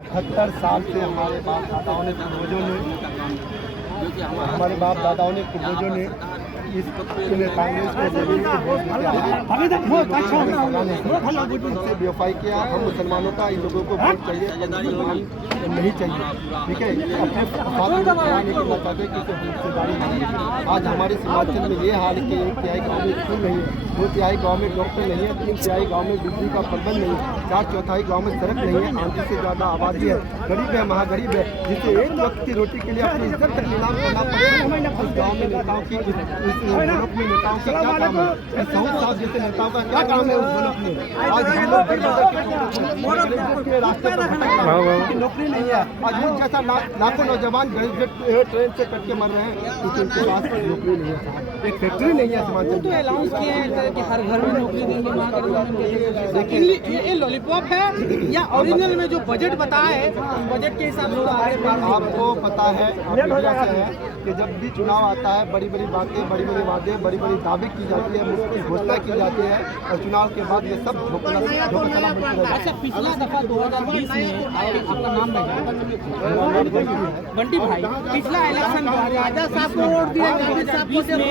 70 साल से हमारे बाप दादाओं ने पूर्वजों ने इस कांग्रेस को से बेवफाई किया। हम मुसलमानों का इन लोगों को वोट चाहिए, मुसलमान नहीं चाहिए। ठीक है, अपने नहीं करना चाहते कि हिस्सेदारी नहीं। आज हमारे सीमांचल में ये हाल कि 1 तिहाई गाँव में स्कूल नहीं है, 2 तिहाई गाँव में डॉक्टर नहीं है, 3 तिहाई गाँव में बिजली का प्रबंध नहीं है, 4/4 गाँव में सड़क नहीं है। आधी से ज़्यादा आबादी है, गरीब है, महागरीब है, जिसे एक वक्त की रोटी के लिए अपनी इज्जत तक नीलाम करना पड़ेगा। उस गाँव में नेताओं की इस मुल्क में नेताओं का क्या काम है? सऊद साहब जैसे नेताओं का क्या काम है उस मुल्क में? आज हम लोग के रास्ते पर भटक नौकरी नहीं है। आज मुझ जैसा लाखों नौजवान ट्रेन से कट के मर रहे हैं क्योंकि उनके पास नौकरी नहीं है। एक फैक्ट्री नहीं है सीमांचल में। अनाउंस किए हैं कि हर घर में नौकरी देंगे, लेकिन ये लॉलीपॉप है या ओरिजिनल में जो बजट बताया है बजट के हिसाब से आपको पता है, मीडिया से है कि जब भी चुनाव आता है बड़ी बड़ी बातें, बड़ी बड़ी वादे, बड़ी बड़ी दावे की जाती है, मुश्किल घोषणा की जाती है और चुनाव के बाद ये सब अच्छा, पिछला दफा 2020 में आपका नाम बंटी भाई, पिछला इलेक्शन राजा साहब को वोट दिया, 2020 में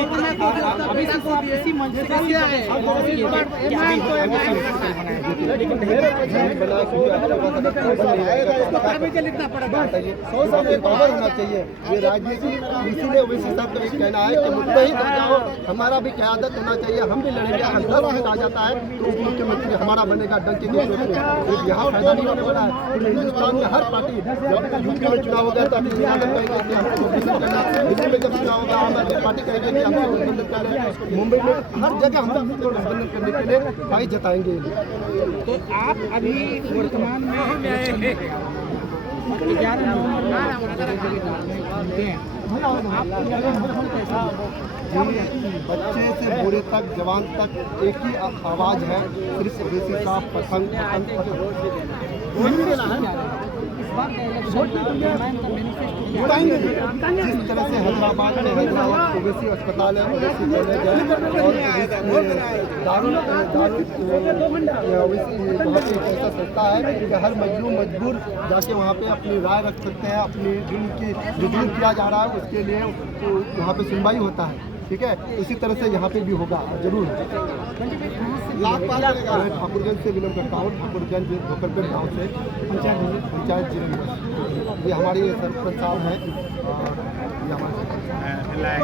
अभी से इसी मंच से लिखना पड़ेगा। 100 साल के पावर होना चाहिए ये राजनीति। इसीलिए ओवैसी साहब का भी कहना है कि मुत्तहिद हो जाओ, हमारा भी क़यादत होना चाहिए, हम भी लड़ेंगे। अगर 10 सीट आ जाता है तो उप मुख्यमंत्री हमारा बनेगा डंके की चोट में। यहाँ फायदा नहीं होने वाला है। पूरे हिंदुस्तान में हर पार्टी, जब यूपी में चुनाव हो गया तो दिल्ली में कहेंगे कि हमको गठबंधन करना है, दिल्ली में जब चुनाव होगा आम आदमी पार्टी कहेंगे कि हमको गठबंधन करना है, मुंबई में हर जगह हम लोग गठबंधन करने के लिए भाई जताएंगे। तो आप अभी वर्तमान में 11 बच्चे से बूढ़े तक, जवान तक एक ही आवाज़ है, सिर्फ ओवैसी साहब पसंद। जिस तरह से हैदराबाद में ओवैसी अस्पताल है, ओवैसी कॉलेज है और ओवैसी ऐसा सकता है कि हर मजबूर जाके वहाँ पे अपनी राय रख सकते हैं। अपनी जो जुल्म किया जा रहा है उसके लिए वहाँ पे सुनवाई होता है। ठीक है, इसी तरह से यहाँ पे भी होगा जरूर। ठाकुरगंज से बिलोंग करता हूँ, ठाकुरगंज धोकरपेट गाँव से, पंचायत जिला। ये हमारी सरपंच साहब हैं।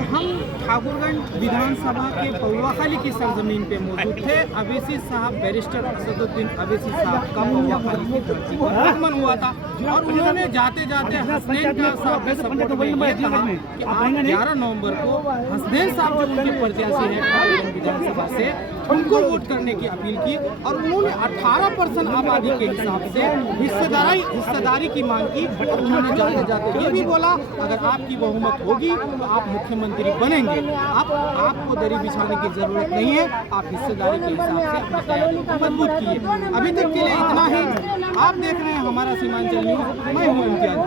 हम ठाकुरगंज विधानसभा के पौवाखाली की सरजमीन पे मौजूद थे। अवैसी साहब बैरिस्टर असदुद्दीन अवैसी साहब का पौवाखाली की धरती पर आगमन हुआ था और उन्होंने जाते जाते हसनैन साहब के सपोर्ट में ये कहा कि आप 11 नवंबर को हसनैन साहब जो उनके प्रत्याशी हैं ठाकुरगंज विधानसभा से, उनको वोट करने की अपील की और उन्होंने 18% आबादी के हिसाब से हिस्सेदारी की मांग की और उन्होंने जाते जाते ये भी बोला अगर आपकी बहुमत होगी तो आप मुख्यमंत्री बनेंगे। आपको दरी बिछाने की जरूरत नहीं है, आप हिस्सेदारी के हिसाब से अपने तैयारी को मजबूत किए। अभी तक के लिए इतना ही। आप देख रहे हैं हमारा सीमांचल न्यूज़, मैं हूँ इम्तियाज।